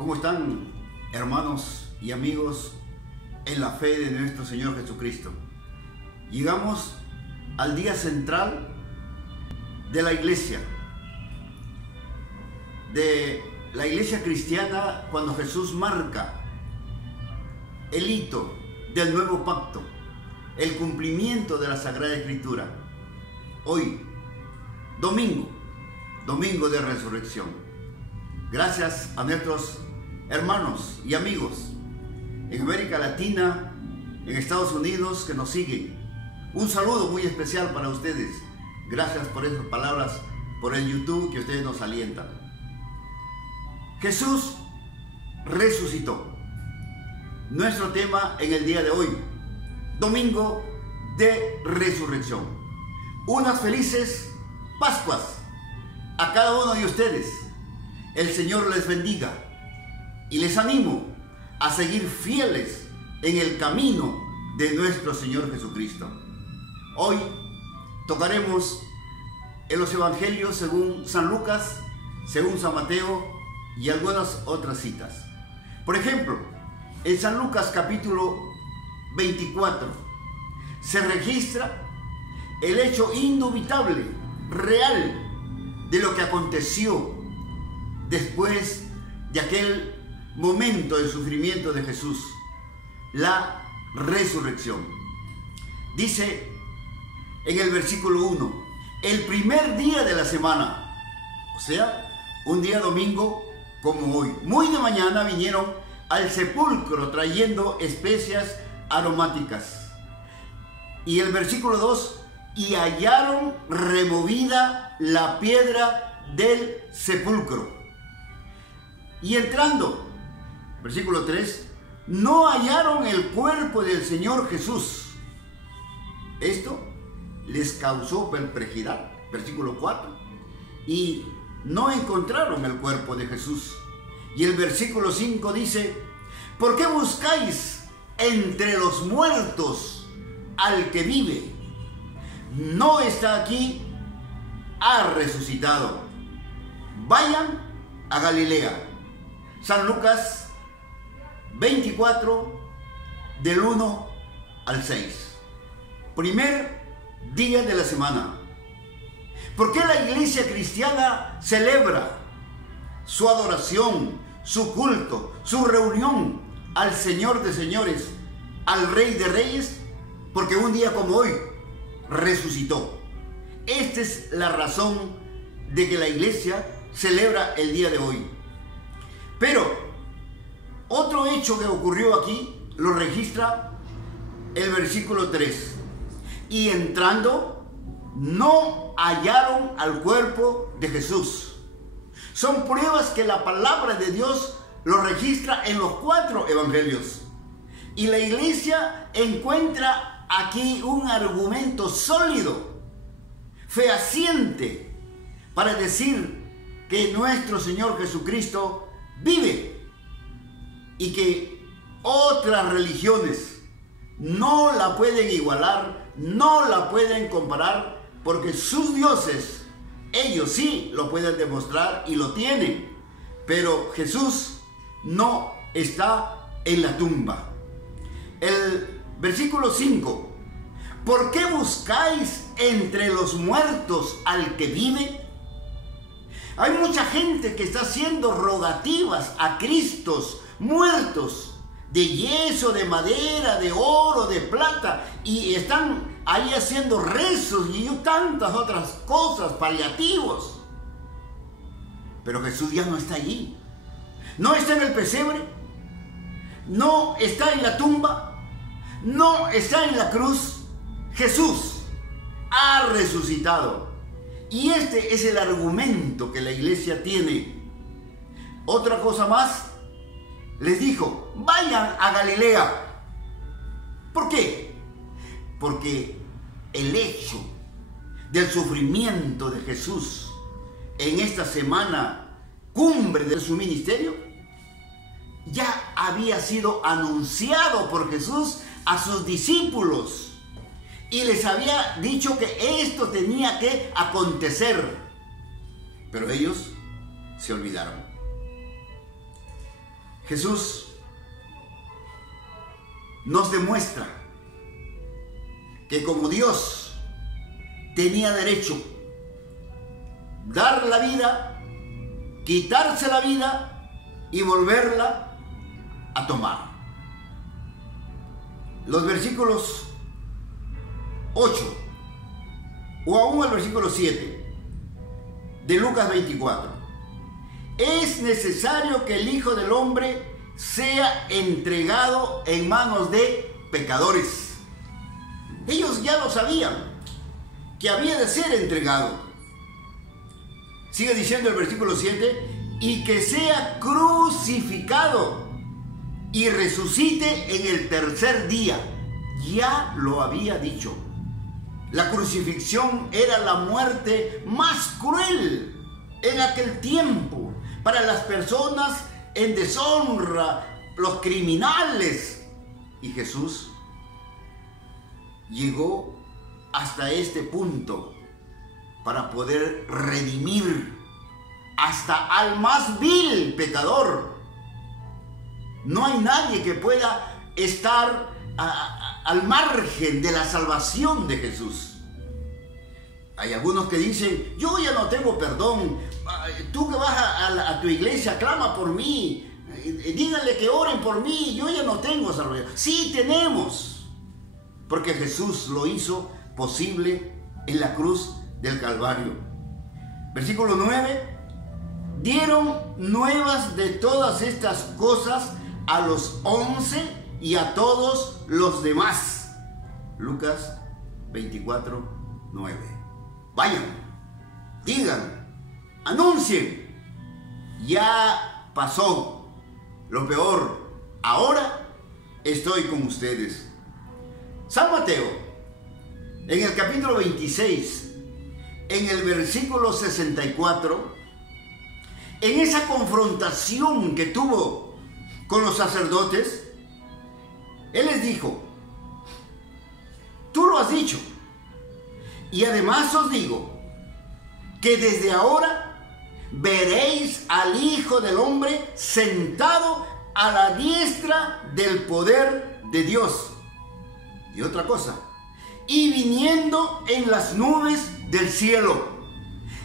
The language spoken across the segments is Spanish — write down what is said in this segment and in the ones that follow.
¿Cómo están, hermanos y amigos en la fe de nuestro Señor Jesucristo? Llegamos al día central de la iglesia cristiana, cuando Jesús marca el hito del nuevo pacto, el cumplimiento de la Sagrada Escritura. Hoy, domingo de resurrección. Gracias a nuestros hermanos y amigos en América Latina, en Estados Unidos, que nos siguen. Un saludo muy especial para ustedes. Gracias por esas palabras, por el YouTube que ustedes nos alientan. Jesús resucitó. Nuestro tema en el día de hoy, domingo de resurrección. Unas felices Pascuas a cada uno de ustedes. El Señor les bendiga y les animo a seguir fieles en el camino de nuestro Señor Jesucristo. Hoy tocaremos en los evangelios según San Lucas, según San Mateo y algunas otras citas. Por ejemplo, en San Lucas capítulo 24 se registra el hecho indubitable, real, de lo que aconteció después de aquel momento de sufrimiento de Jesús, la resurrección. Dice en el versículo 1, el primer día de la semana, o sea, un día domingo como hoy, muy de mañana vinieron al sepulcro trayendo especias aromáticas. Y el versículo 2, y hallaron removida la piedra del sepulcro. Y entrando, versículo 3, no hallaron el cuerpo del Señor Jesús. Esto les causó perplejidad, versículo 4, y no encontraron el cuerpo de Jesús. Y el versículo 5 dice, ¿por qué buscáis entre los muertos al que vive? No está aquí, ha resucitado. Vayan a Galilea. San Lucas 24, del 1 al 6. Primer día de la semana. ¿Por qué la iglesia cristiana celebra su adoración, su culto, su reunión al Señor de señores, al Rey de reyes? Porque un día como hoy resucitó. Esta es la razón de que la iglesia celebra el día de hoy. Pero otro hecho que ocurrió aquí lo registra el versículo 3. Y entrando, no hallaron al cuerpo de Jesús. Son pruebas que la palabra de Dios lo registra en los 4 evangelios. Y la iglesia encuentra aquí un argumento sólido, fehaciente, para decir que nuestro Señor Jesucristo vive y que otras religiones no la pueden igualar, no la pueden comparar, porque sus dioses, ellos sí lo pueden demostrar y lo tienen, pero Jesús no está en la tumba. El versículo 5, ¿por qué buscáis entre los muertos al que vive? Hay mucha gente que está haciendo rogativas a Cristos muertos, de yeso, de madera, de oro, de plata, y están ahí haciendo rezos y tantas otras cosas, paliativos. Pero Jesús ya no está allí. No está en el pesebre, no está en la tumba, no está en la cruz. Jesús ha resucitado. Y este es el argumento que la iglesia tiene. Otra cosa más, les dijo, vayan a Galilea. ¿Por qué? Porque el hecho del sufrimiento de Jesús en esta semana cumbre de su ministerio ya había sido anunciado por Jesús a sus discípulos. Y les había dicho que esto tenía que acontecer. Pero ellos se olvidaron. Jesús nos demuestra que como Dios tenía derecho dar la vida, quitarse la vida y volverla a tomar. Los versículos 8 o aún el versículo 7 de Lucas 24. Es necesario que el Hijo del Hombre sea entregado en manos de pecadores. Ellos ya lo sabían, que había de ser entregado. Sigue diciendo el versículo 7, y que sea crucificado y resucite en el tercer día. Ya lo había dicho. La crucifixión era la muerte más cruel en aquel tiempo para las personas en deshonra, los criminales. Y Jesús llegó hasta este punto para poder redimir hasta al más vil pecador. No hay nadie que pueda estar al margen de la salvación de Jesús. Hay algunos que dicen, yo ya no tengo perdón, tú que vas a tu iglesia, clama por mí, díganle que oren por mí, yo ya no tengo salvación. Sí tenemos, porque Jesús lo hizo posible en la cruz del Calvario. Versículo 9, dieron nuevas de todas estas cosas a los 11 y a todos los demás. Lucas 24, 9. Vayan, digan, anuncien, ya pasó lo peor, ahora estoy con ustedes. San Mateo, en el capítulo 26, en el versículo 64, en esa confrontación que tuvo con los sacerdotes, Él les dijo, tú lo has dicho, y además os digo, que desde ahora veréis al Hijo del Hombre sentado a la diestra del poder de Dios. Y otra cosa, y viniendo en las nubes del cielo.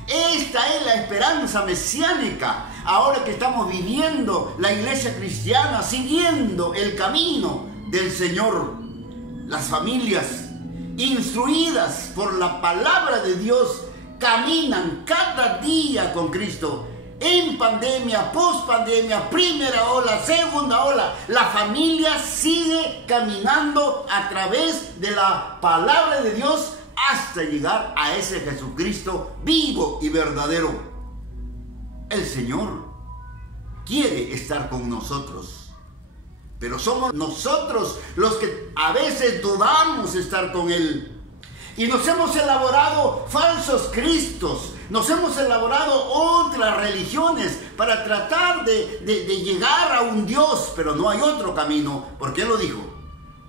Esta es la esperanza mesiánica. Ahora que estamos viviendo la iglesia cristiana, siguiendo el camino del Señor, las familias instruidas por la palabra de Dios caminan cada día con Cristo. En pandemia, post pandemia, primera ola, segunda ola, la familia sigue caminando a través de la palabra de Dios hasta llegar a ese Jesucristo vivo y verdadero. El Señor quiere estar con nosotros, pero somos nosotros los que a veces dudamos estar con Él. Y nos hemos elaborado falsos cristos, nos hemos elaborado otras religiones para tratar de llegar a un Dios, pero no hay otro camino, porque Él lo dijo,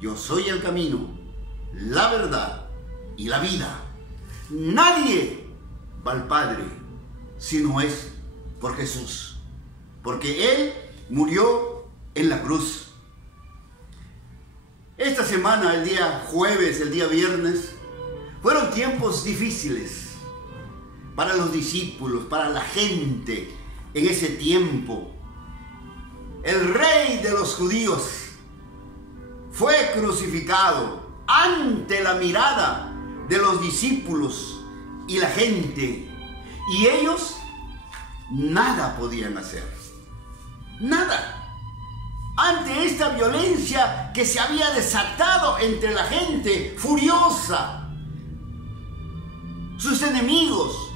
yo soy el camino, la verdad y la vida. Nadie va al Padre si no es por Jesús, porque Él murió en la cruz. Esta semana, el día jueves, el día viernes, fueron tiempos difíciles para los discípulos, para la gente en ese tiempo. El rey de los judíos fue crucificado ante la mirada de los discípulos y la gente, y ellos nada podían hacer. Nada. Ante esta violencia que se había desatado entre la gente furiosa. Sus enemigos,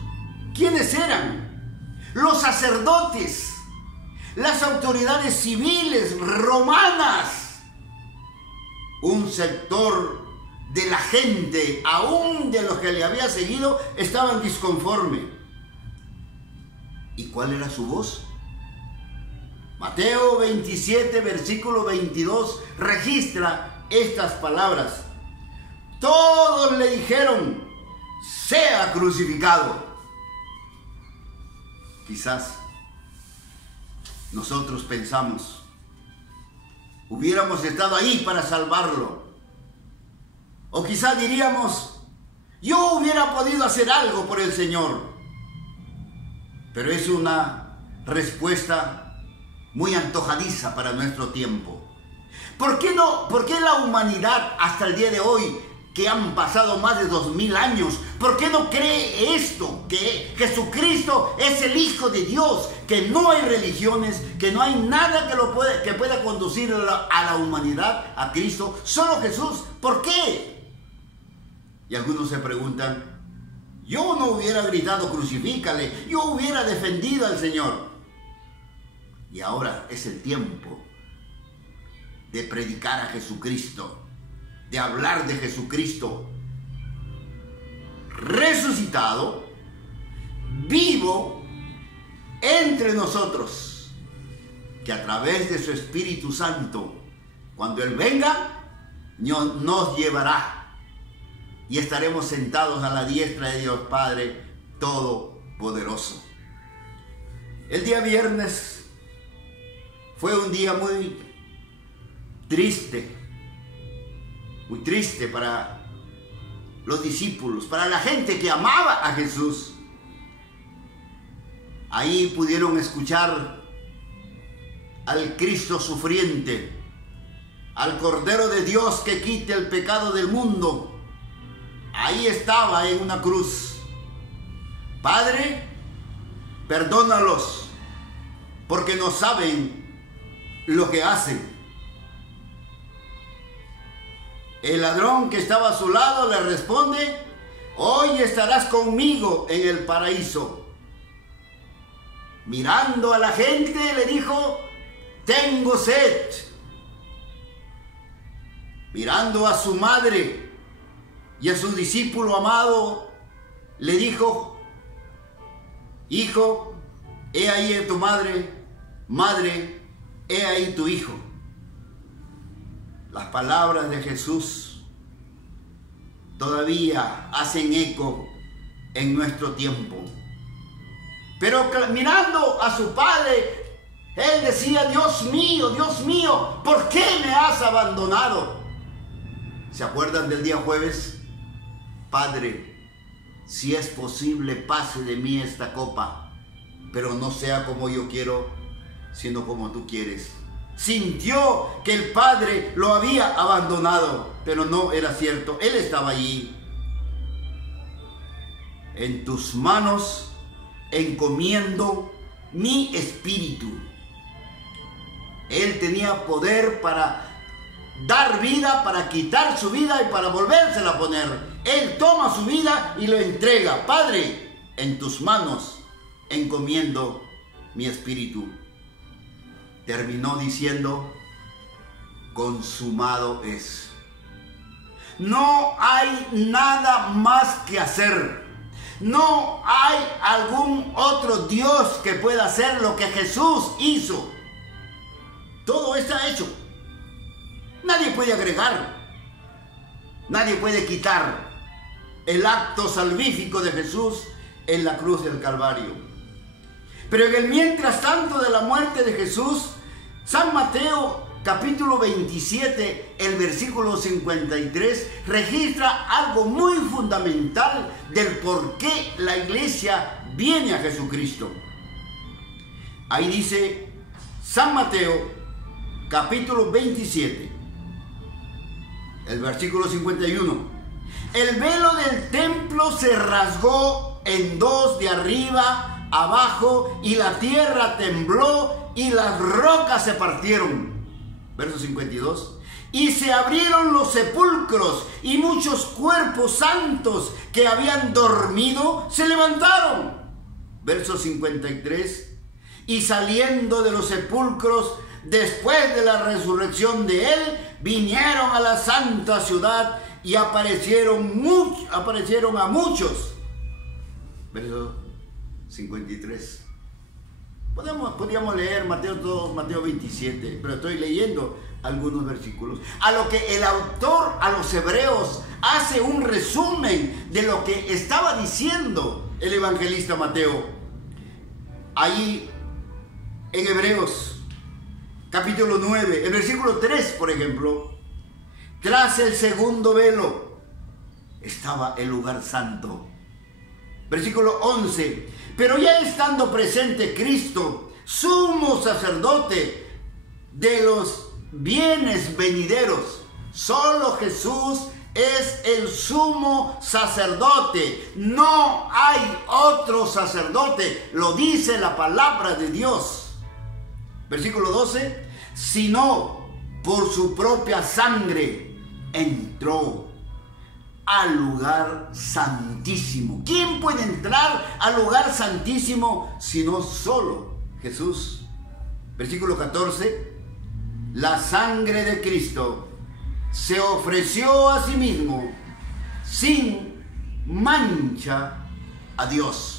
¿quiénes eran? Los sacerdotes, las autoridades civiles romanas. Un sector de la gente, aún de los que le había seguido, estaban disconformes. ¿Y cuál era su voz? Mateo 27, versículo 22, registra estas palabras. Todos le dijeron, sea crucificado. Quizás nosotros pensamos, hubiéramos estado ahí para salvarlo. O quizá diríamos, yo hubiera podido hacer algo por el Señor. Pero es una respuesta muy antojadiza para nuestro tiempo. ¿Por qué la humanidad hasta el día de hoy, que han pasado más de 2000 años, por qué no cree esto? Que Jesucristo es el Hijo de Dios, que no hay religiones, que no hay nada que pueda conducir a la humanidad a Cristo, solo Jesús. ¿Por qué? Y algunos se preguntan, yo no hubiera gritado crucifícale, yo hubiera defendido al Señor. Y ahora es el tiempo de predicar a Jesucristo, de hablar de Jesucristo resucitado, vivo entre nosotros, que a través de su Espíritu Santo, cuando Él venga, nos llevará y estaremos sentados a la diestra de Dios Padre Todopoderoso. El día viernes fue un día muy triste para los discípulos, para la gente que amaba a Jesús. Ahí pudieron escuchar al Cristo sufriente, al Cordero de Dios que quite el pecado del mundo. Ahí estaba en una cruz. Padre, perdónalos, porque no saben lo que hacen. El ladrón que estaba a su lado le responde, hoy estarás conmigo en el paraíso. Mirando a la gente le dijo, tengo sed. Mirando a su madre y a su discípulo amado, le dijo, hijo, he ahí a tu madre, madre, he ahí tu hijo. Las palabras de Jesús todavía hacen eco en nuestro tiempo. Pero mirando a su Padre, Él decía, Dios mío, ¿por qué me has abandonado? ¿Se acuerdan del día jueves? Padre, si es posible, pase de mí esta copa, pero no sea como yo quiero, sino como tú quieres. Sintió que el Padre lo había abandonado, pero no era cierto. Él estaba allí. En tus manos encomiendo mi espíritu. Él tenía poder para dar vida, para quitar su vida y para volvérsela a poner. Él toma su vida y lo entrega. Padre, en tus manos encomiendo mi espíritu. Terminó diciendo, consumado es. No hay nada más que hacer. No hay algún otro Dios que pueda hacer lo que Jesús hizo. Todo está hecho. Nadie puede agregar. Nadie puede quitar el acto salvífico de Jesús en la cruz del Calvario. Pero en el mientras tanto de la muerte de Jesús, San Mateo capítulo 27, el versículo 53, registra algo muy fundamental del por qué la iglesia viene a Jesucristo. Ahí dice San Mateo capítulo 27, el versículo 51. El velo del templo se rasgó en dos de arriba abajo y la tierra tembló y las rocas se partieron. Verso 52. Y se abrieron los sepulcros y muchos cuerpos santos que habían dormido se levantaron. Verso 53. Y saliendo de los sepulcros después de la resurrección de él, vinieron a la santa ciudad y aparecieron a muchos. Verso 53. Podríamos leer Mateo 27, pero estoy leyendo algunos versículos. A lo que el autor a los hebreos hace un resumen de lo que estaba diciendo el evangelista Mateo. Ahí en Hebreos capítulo 9, el versículo 3, por ejemplo, tras el segundo velo estaba el lugar santo. Versículo 11, pero ya estando presente Cristo, sumo sacerdote de los bienes venideros, solo Jesús es el sumo sacerdote, no hay otro sacerdote, lo dice la palabra de Dios. Versículo 12, sino por su propia sangre entró al lugar santísimo. ¿Quién puede entrar al lugar santísimo sino solo Jesús? Versículo 14, la sangre de Cristo se ofreció a sí mismo sin mancha a Dios.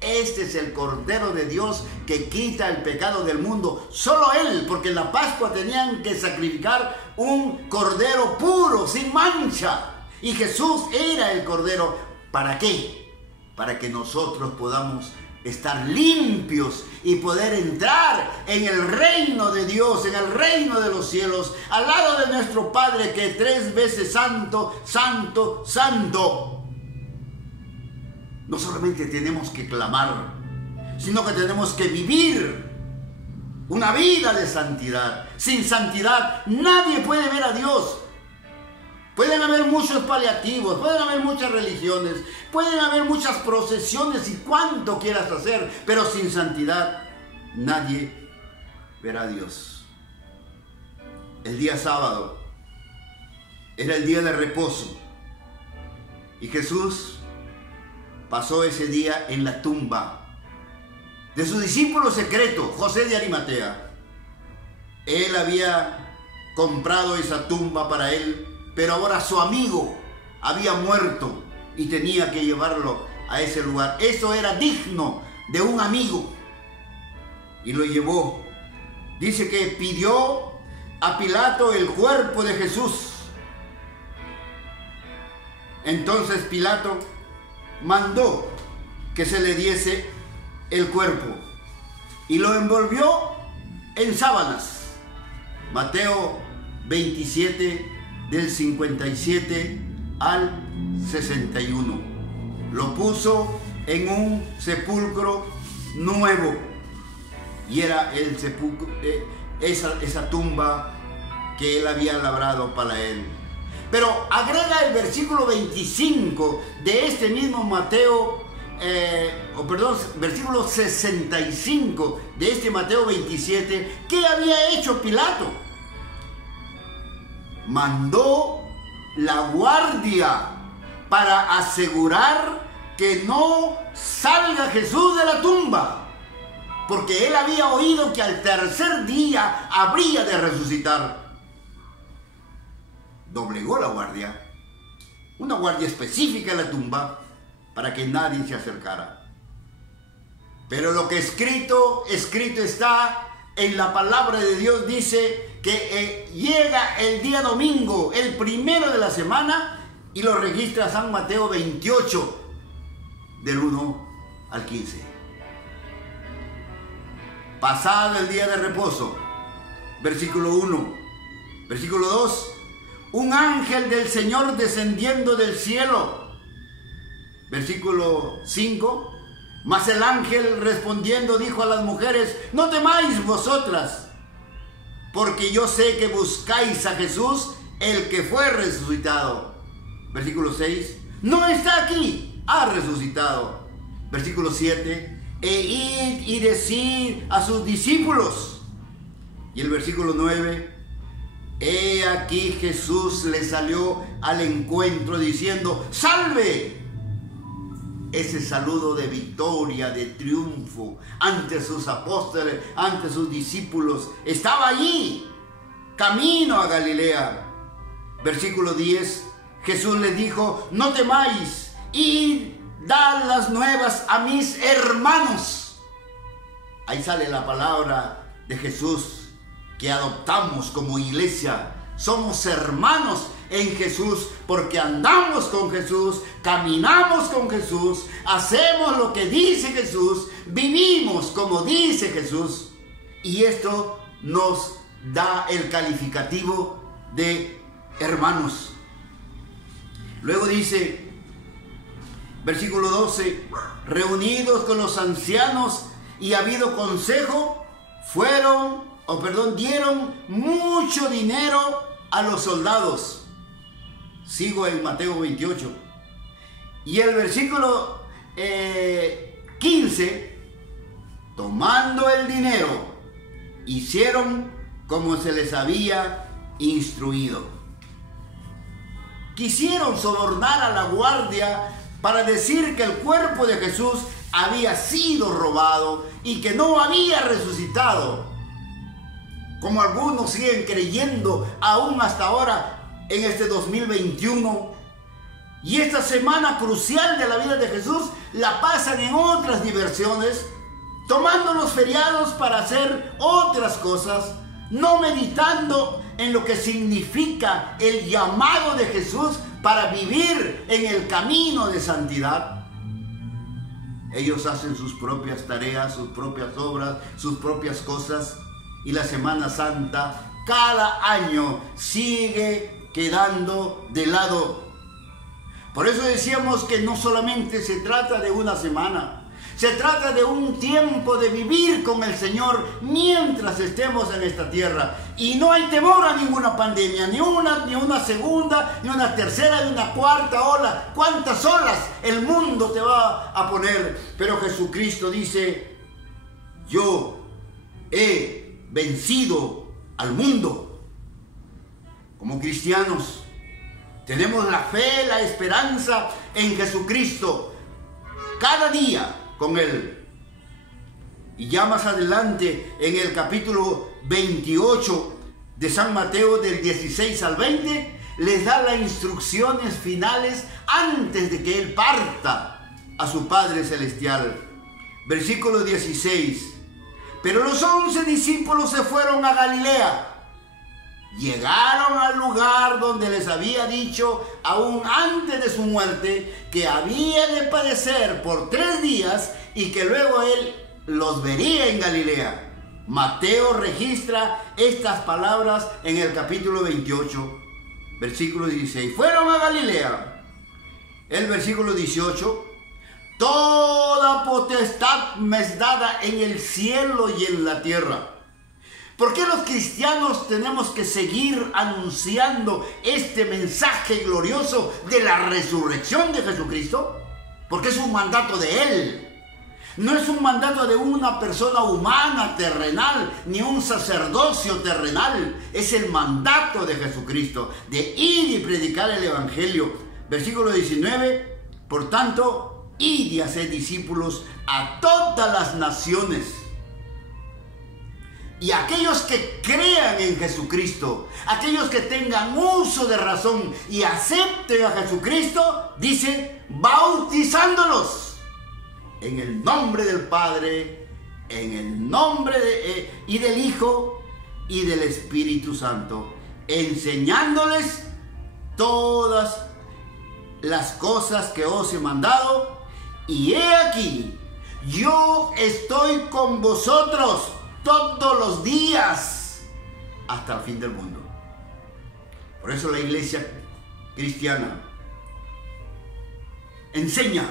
Este es el Cordero de Dios que quita el pecado del mundo. Solo Él, porque en la Pascua tenían que sacrificar un cordero puro, sin mancha. Y Jesús era el Cordero. ¿Para qué? Para que nosotros podamos estar limpios y poder entrar en el reino de Dios, en el reino de los cielos, al lado de nuestro Padre que es 3 veces santo, santo, santo. No solamente tenemos que clamar, sino que tenemos que vivir una vida de santidad. Sin santidad nadie puede ver a Dios. Pueden haber muchos paliativos, pueden haber muchas religiones, pueden haber muchas procesiones y cuanto quieras hacer, pero sin santidad nadie verá a Dios. El día sábado era el día de reposo y Jesús pasó ese día en la tumba de su discípulo secreto, José de Arimatea. Él había comprado esa tumba para él, pero ahora su amigo había muerto y tenía que llevarlo a ese lugar. Eso era digno de un amigo y lo llevó. Dice que pidió a Pilato el cuerpo de Jesús. Entonces Pilato mandó que se le diese el cuerpo y lo envolvió en sábanas. Mateo 27 del 57 al 61. Lo puso en un sepulcro nuevo y era el sepulcro, esa tumba que él había labrado para él. Pero agrega el versículo 25 de este mismo Mateo, versículo 65 de este Mateo 27, ¿qué había hecho Pilato? Mandó la guardia para asegurar que no salga Jesús de la tumba, porque él había oído que al tercer día habría de resucitar. Doblegó la guardia, una guardia específica en la tumba, para que nadie se acercara. Pero lo que escrito está en la palabra de Dios, dice que llega el día domingo, el primero de la semana, y lo registra San Mateo 28, del 1 al 15. Pasado el día de reposo, versículo 1, versículo 2, un ángel del Señor descendiendo del cielo. Versículo 5, mas el ángel respondiendo dijo a las mujeres, no temáis vosotras, porque yo sé que buscáis a Jesús, el que fue resucitado. Versículo 6, no está aquí, ha resucitado. Versículo 7, e id y decid a sus discípulos. Y el versículo 9, he aquí Jesús le salió al encuentro diciendo, salve. Ese saludo de victoria, de triunfo ante sus apóstoles, ante sus discípulos, estaba allí, camino a Galilea. Versículo 10, Jesús les dijo, no temáis, id, dad las nuevas a mis hermanos. Ahí sale la palabra de Jesús que adoptamos como iglesia. Somos hermanos en Jesús porque andamos con Jesús, caminamos con Jesús, hacemos lo que dice Jesús, vivimos como dice Jesús. Y esto nos da el calificativo de hermanos. Luego dice, versículo 12, reunidos con los ancianos y habido consejo, dieron mucho dinero a los soldados. Sigo en Mateo 28. Y el versículo 15, tomando el dinero, hicieron como se les había instruido. Quisieron sobornar a la guardia para decir que el cuerpo de Jesús había sido robado y que no había resucitado, como algunos siguen creyendo aún hasta ahora en este 2021. Y esta semana crucial de la vida de Jesús la pasan en otras diversiones, tomando los feriados para hacer otras cosas, no meditando en lo que significa el llamado de Jesús para vivir en el camino de santidad. Ellos hacen sus propias tareas, sus propias obras, sus propias cosas, y la Semana Santa cada año sigue quedando de lado. Por eso decíamos que no solamente se trata de una semana, se trata de un tiempo de vivir con el Señor mientras estemos en esta tierra. Y no hay temor a ninguna pandemia, ni una segunda, ni una tercera, ni una cuarta ola. ¿Cuántas olas el mundo te va a poner? Pero Jesucristo dice, yo he vencido al mundo. Como cristianos, tenemos la fe, la esperanza en Jesucristo cada día con Él. Y ya más adelante, en el capítulo 28 de San Mateo, del 16 al 20, les da las instrucciones finales antes de que Él parta a su Padre Celestial. Versículo 16. Pero los 11 discípulos se fueron a Galilea. Llegaron al lugar donde les había dicho, aún antes de su muerte, que había de padecer por 3 días y que luego Él los vería en Galilea. Mateo registra estas palabras en el capítulo 28, versículo 16. Fueron a Galilea. El versículo 18. Toda potestad me es dada en el cielo y en la tierra. ¿Por qué los cristianos tenemos que seguir anunciando este mensaje glorioso de la resurrección de Jesucristo? Porque es un mandato de Él. No es un mandato de una persona humana, terrenal, ni un sacerdocio terrenal. Es el mandato de Jesucristo, de ir y predicar el Evangelio. Versículo 19. Por tanto, id y haced discípulos a todas las naciones. Y aquellos que crean en Jesucristo, aquellos que tengan uso de razón y acepten a Jesucristo, dice, bautizándolos en el nombre del Padre, en el nombre y del Hijo y del Espíritu Santo, enseñándoles todas las cosas que os he mandado, y he aquí, yo estoy con vosotros todos los días hasta el fin del mundo. Por eso la iglesia cristiana enseña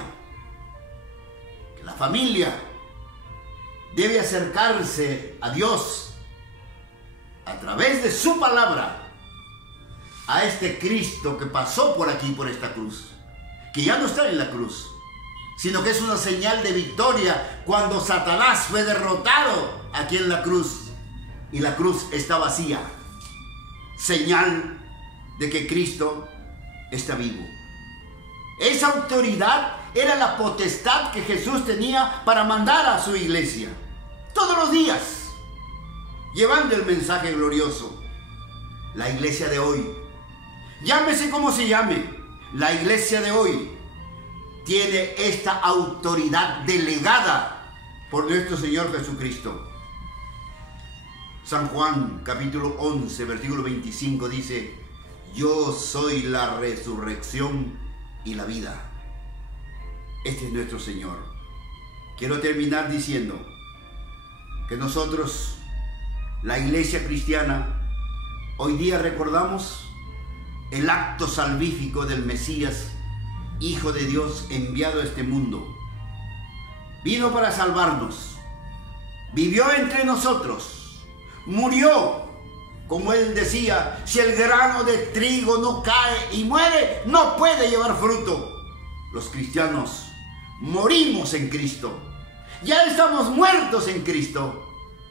que la familia debe acercarse a Dios a través de su palabra, a este Cristo que pasó por aquí, por esta cruz, que ya no está en la cruz, sino que es una señal de victoria cuando Satanás fue derrotado aquí en la cruz y la cruz está vacía. Señal de que Cristo está vivo. Esa autoridad era la potestad que Jesús tenía para mandar a su iglesia todos los días, llevando el mensaje glorioso. La iglesia de hoy, llámese como se llame, la iglesia de hoy tiene esta autoridad delegada por nuestro Señor Jesucristo. San Juan, capítulo 11, versículo 25 dice, yo soy la resurrección y la vida. Este es nuestro Señor. Quiero terminar diciendo que nosotros la iglesia cristiana, hoy día recordamos el acto salvífico del Mesías, Hijo de Dios enviado a este mundo. Vino para salvarnos, vivió entre nosotros, murió. Como él decía, si el grano de trigo no cae y muere, no puede llevar fruto. Los cristianos morimos en Cristo. Ya estamos muertos en Cristo.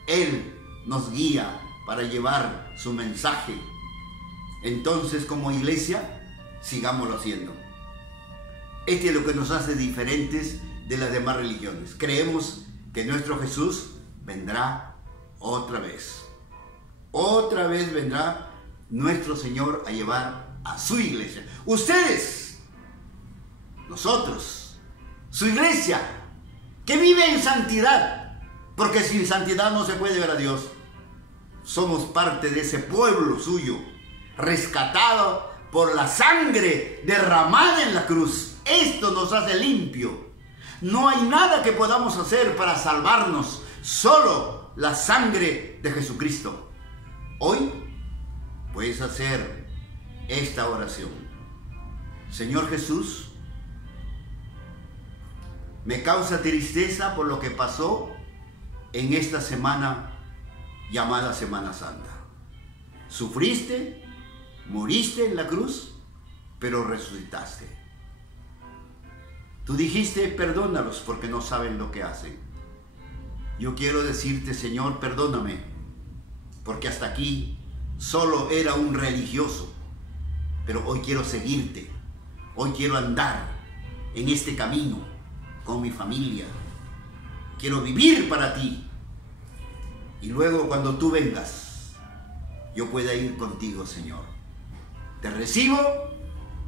Él nos guía para llevar su mensaje. Entonces, como iglesia, sigámoslo haciendo. Este es lo que nos hace diferentes de las demás religiones. Creemos que nuestro Jesús vendrá otra vez. Otra vez vendrá nuestro Señor a llevar a su iglesia. Ustedes, nosotros, su iglesia, que vive en santidad, porque sin santidad no se puede ver a Dios. Somos parte de ese pueblo suyo, rescatado por la sangre derramada en la cruz. Esto nos hace limpio. No hay nada que podamos hacer para salvarnos, solo la sangre de Jesucristo. Hoy puedes hacer esta oración. Señor Jesús, me causa tristeza por lo que pasó en esta semana llamada Semana Santa. Sufriste, moriste en la cruz, pero resucitaste. Tú dijiste, perdónalos porque no saben lo que hacen. Yo quiero decirte, Señor, perdóname, porque hasta aquí solo era un religioso, pero hoy quiero seguirte, hoy quiero andar en este camino con mi familia, quiero vivir para ti, y luego cuando tú vengas, yo pueda ir contigo, Señor. Te recibo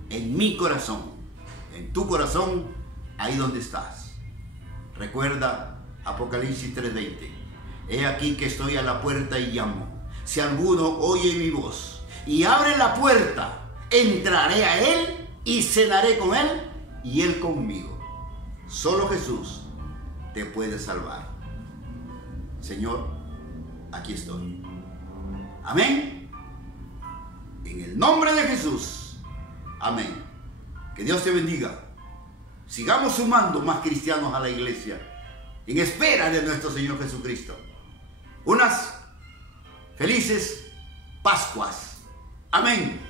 en mi corazón, en tu corazón, ahí donde estás. Recuerda Apocalipsis 3:20. He aquí que estoy a la puerta y llamo. Si alguno oye mi voz y abre la puerta, entraré a él y cenaré con él y él conmigo. Solo Jesús te puede salvar. Señor, aquí estoy. Amén. En el nombre de Jesús. Amén. Que Dios te bendiga. Sigamos sumando más cristianos a la iglesia en espera de nuestro Señor Jesucristo. Unas felices Pascuas. Amén.